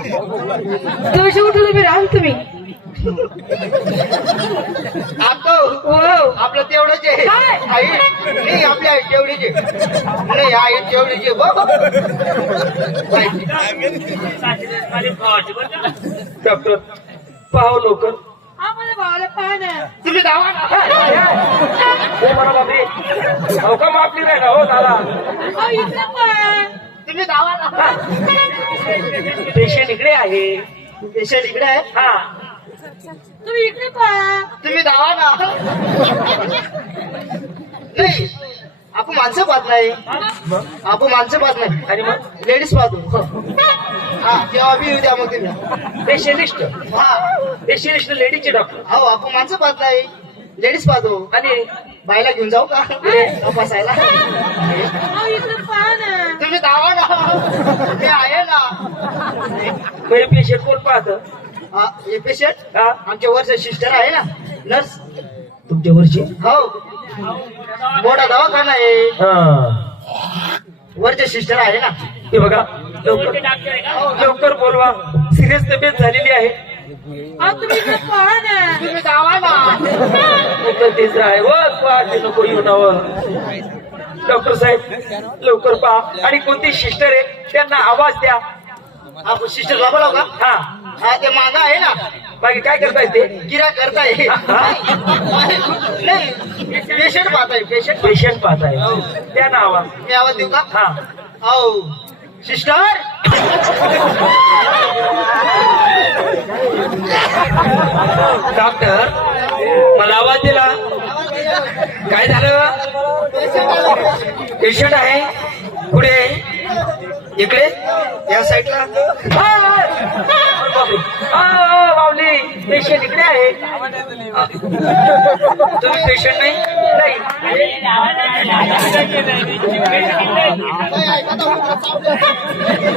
तुम्ही शेवटी तुम्ही राहाल तुम्ही आता आपलं तेवढंच आहे आई नाही आपली आई तेवढीच आहे नाही आई तेवढीच आहे डॉक्टर पाहाव लवकर आम्हाला भावाला पाहा ना तुम्ही धावा ना हो मला बापरे हो का मापली नाही ना हो दादा अहो, इकडे पहा. तुम्ही धावा ना पेशंट इकडे आहे पेशंट इकडे आहे हा तुम्ही इकडे पहा. तुम्ही धावा ना नाही आपण माणसं पाहत नाही आपण माणसं पाहत नाही आणि मग लेडीज पाहतो हा तेव्हा बी येऊ द्या मग तुम्ही स्पेशलिस्ट हा स्पेशलिस्ट लेडीजचे डॉक्टर हो आपण माणसं पाहत नाही लेडीज पाहतो आणि बायला घेऊन जाऊ का तपासायला अहो, इकडे पहा ना तुम्ही धावा ना मी आहे ना पहिले पेशंट कोण पाहत हा, हे पेशंट हा आमच्या वरचे सिस्टर आहे ना नर्स तुमच्या वरची हो मोठा दवाखाना आहे हा वरचे सिस्टर आहे ना हे बघा लवकर लवकर बोलवा सिरियस तब्येत झालेली आहे अहो, तुम्ही इकडे पहा ना तुम्ही धावा ना तेच आहे व नको येऊ ना डॉक्टर साहेब लवकर पहा आणि कोणती सिस्टर आहे त्यांना आवाज द्या आपण सिस्टरला बोलाव का हा हा ते मागा आहे ना बाकी काय करताय ते गिरा करताय नाही पेशंट पाहताय पेशंट पेशंट पाहताय द्या ना आवाज मी आवाज देऊ का हा हो सिस्टर डॉक्टर मला आवाज दिला काय झालं पेशंट आहे पुढे इकडे या साईडला माऊली पेशंट इकडे आहे तुम्ही पेशंट नाही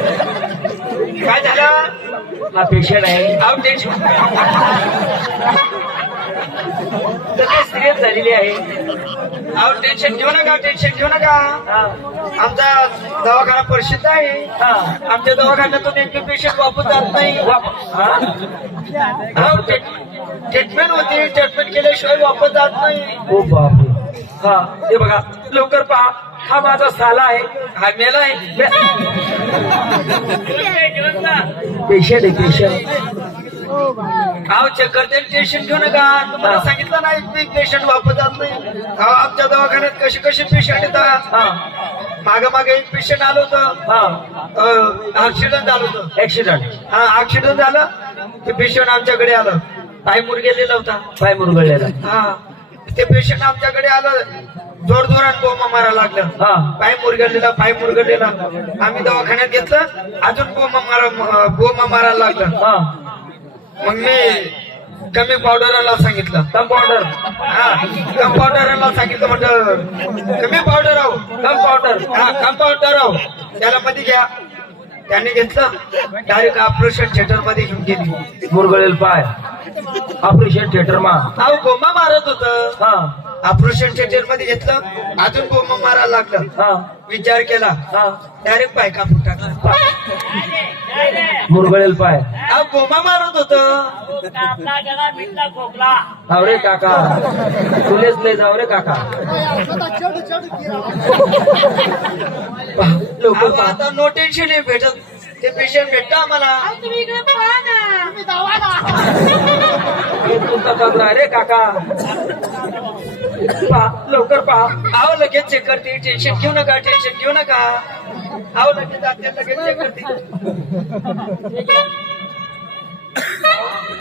काय झालं हा पेशंट आहे आउट टेन्शन सिरियस झालेली आहे आहो टेन्शन घेऊ नका टेन्शन घेऊ नका आमचा दवाखाना प्रसिद्ध आहे आमच्या दवाखान्यातून एक पेशंट वापस जात नाही ट्रीटमेंट होती ट्रीटमेंट केल्याशिवाय वापस जात नाही हो बापरे हा हे बघा लवकर पहा हा माझा साला आहे हा मेला आहे पेशंट आहे पेशंट अहो चेक करते टेन्शन घेऊ नका तुम्हाला सांगितलं नाही मी पेशंट वापस जात नाही अहो आमच्या दवाखान्यात कसे कसे पेशंट येतात मागे मागे एक पेशंट आलं होतं ऍक्सिडेंट झालं होतं ऍक्सिडेंट हा ऍक्सिडेंट झालं ते पेशंट आमच्याकडे आलं पाय मुरगेलेला होता पाय मुरगळलेला हा ते पेशंट आमच्याकडे आलं जोर जोरात बोमा मारायला लागलं हा पाय मुरगळलेला आम्ही दवाखान्यात घेतलं अजून बोमा मारायला लागलं हा मग मी कमी पावडरला सांगितलं कंपाऊंडर हा कंपाऊंडरला सांगितलं म्हटलं कमी पावडर आहो कंपाऊंडर हा कंपाऊंडर आहो त्याला मध्ये घ्या त्याने घेतलं डायरेक्ट ऑपरेशन थिएटर मध्ये घेऊन गेली मुरगळेल पाय ऑपरेशन थिएटर मा अहो बोमा मारत होत हा ऑपरेशन थिएटर मध्ये घेतलं अजून बोमा मारायला लागलं हा विचार केला हा डायरेक्ट पाय कापून टाकला मुरगळेल पाय अहो बोमा मारत होत जाऊ रे काका तुलेच लय जाऊ रे काका लवकर पहा. आता नो टेन्शन आहे भेटत ते पेशंट भेटत आम्हाला अहो, तुम्ही इकडे पहा ना हे तुमचा कमरा आहे रे काका पहा लवकर पहा आहो लगेच चेक करते टेन्शन घेऊ नका टेन्शन घेऊ नका आहो लगेच जाते लगेच चेक करते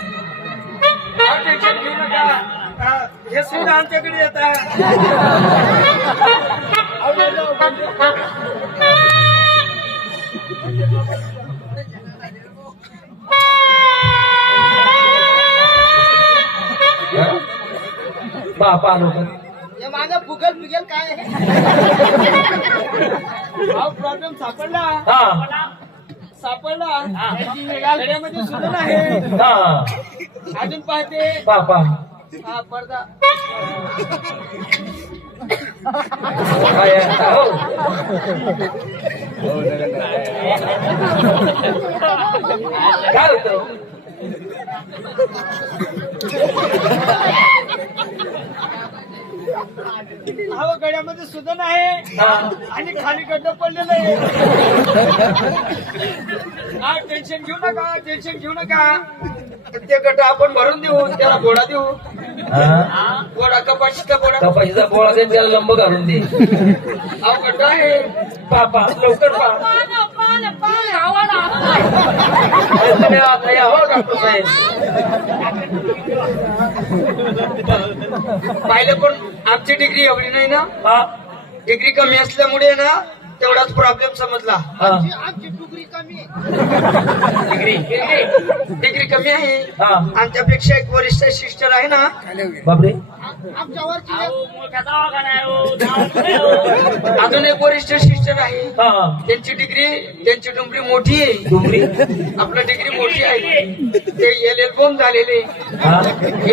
आहो, टेन्शन घेऊ नका हा, हे सुद्धा आमच्याकडे येतात पहा पहा लवकर हे मागं फुगल फुगल काय प्रॉब्लेम सापडला हा गड्यामध्ये सुरू आहे हा अजून पाहते पहा पहा हा पडदा काय आहे? हो काय होतं अहो गड्यामध्ये सुद्धा आहे हा. आणि खाली गड्ड पडलेलं आहे. हा, टेन्शन घेऊ नका, टेन्शन घेऊ नका. ते गड्ड आपण भरून देऊ, त्याला घोडा देऊ. घोडा कपाशीचा घोडा. कपाशीचा पोळा दे त्याला लंब घालून दे अहो गड्ड आहे. पापा लवकर पा पाहणं पाहणं पाहणं आवाज आता या हो डॉक्टर साहेब पाहिलं पण आमची डिग्री एवढी नाही ना. हा डिग्री कमी असल्यामुळे ना तेवढाच प्रॉब्लेम समजला. हा आमची डिग्री कमी आहे. डिग्री डिग्री कमी आहे. हा आमच्यापेक्षा एक वरिष्ठ सिस्टर आहे ना. बापरे अजून एक वरिष्ठ सिस्टर आहे. हा त्यांची डिग्री मोठी आहे. डुंगरी आपलं डिग्री मोठी आहे. ते LL बॉम्ब झालेले. हा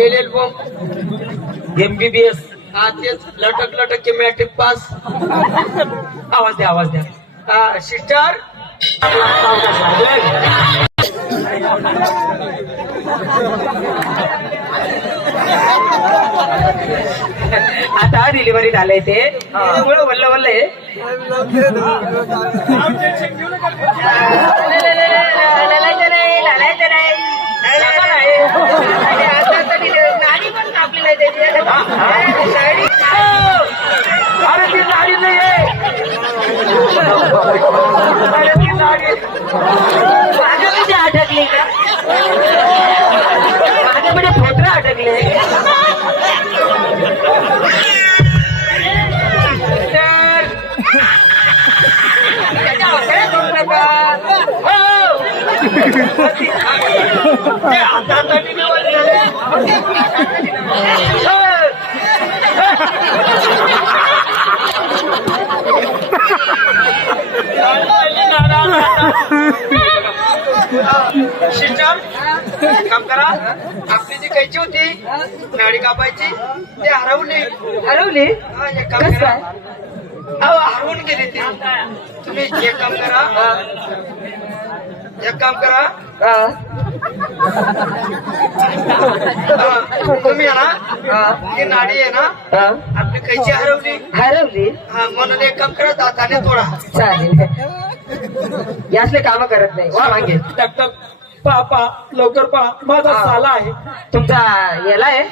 LL बॉम्ब. MBBS हा तेच लटक लटक के मॅट्रिक पास. आवाज द्या आवाज द्या सिस्टर आता डिलिव्हरी झालंय ते त्यामुळे वल्ल वल्ल आहे अरे ती नाडी नाही आहे अरे ती नाडी माझ्यामध्ये अटकली का माझ्यामध्ये फोटरा अटकले तर त्याच्या हॉटेल करू नका सिस्टर काम करा. आपली जी कैची होती नाडी कापायची ते हरवली. हा, एक काम करा. अहो हरवून गेली ती. तुम्ही एक काम करा. तुम्ही आहे ना ती नाडी आहे ना आपली कैची हरवली. हा, म्हणून एक काम करा दाताने थोडा. चालेल यासले काम करत नाही वा मागे डॉक्टर पापा लवकर पा माझा साला आहे तुमचा याला आहे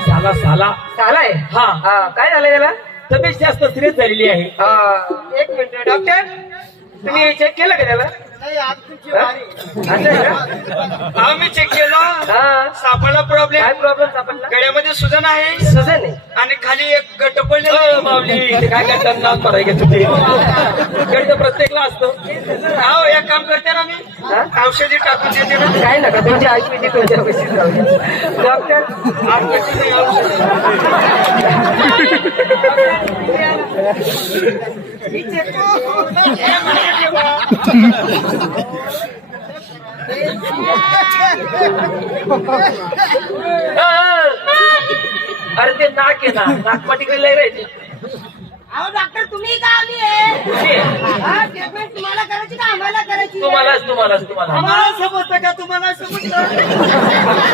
साला साला साला आहे हा काय झालं त्याला तब्येत जास्त सिरियस झालेली आहे एक मिनिट डॉक्टर तुम्ही चेक केलं का त्याला मी चेक केलं. सापडला प्रॉब्लेम. काय प्रॉब्लेम सापडला गळ्यामध्ये सुजन आहे. सुजन आहे आणि खाली एक गट पडलेलं. माऊली काय काय करणार करायचं तुझे गट प्रत्येकला असतो हो एक काम करते ना मी औषधी टाकून देते ना. काय नका तुमची आयुष्य तुमच्या पैसे डॉक्टर अरे ते नाक आहे ना नाकपाटी काही लय राहायची अहो डॉक्टर तुम्ही का आली आहे हा, ट्रीटमेंट तुम्हाला करायची का आम्हाला करायची तुम्हालाच आम्हाला समजतं का तुम्हाला समजतं.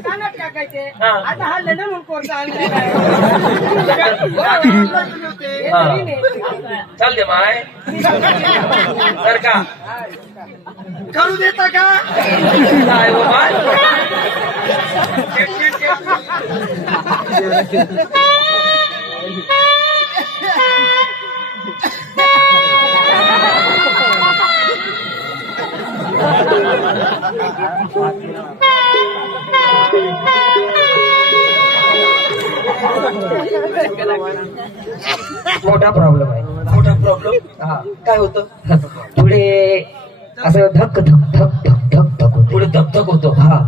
कानात टाकायचे हा. आता हा लंडन कोर्स आणलाय चालते माय तर का करू देता का. काय हो माय मोठा प्रॉब्लेम हा काय होतं पुढे असं धक धक धक धक धक धक पुढे धक धक होतो हा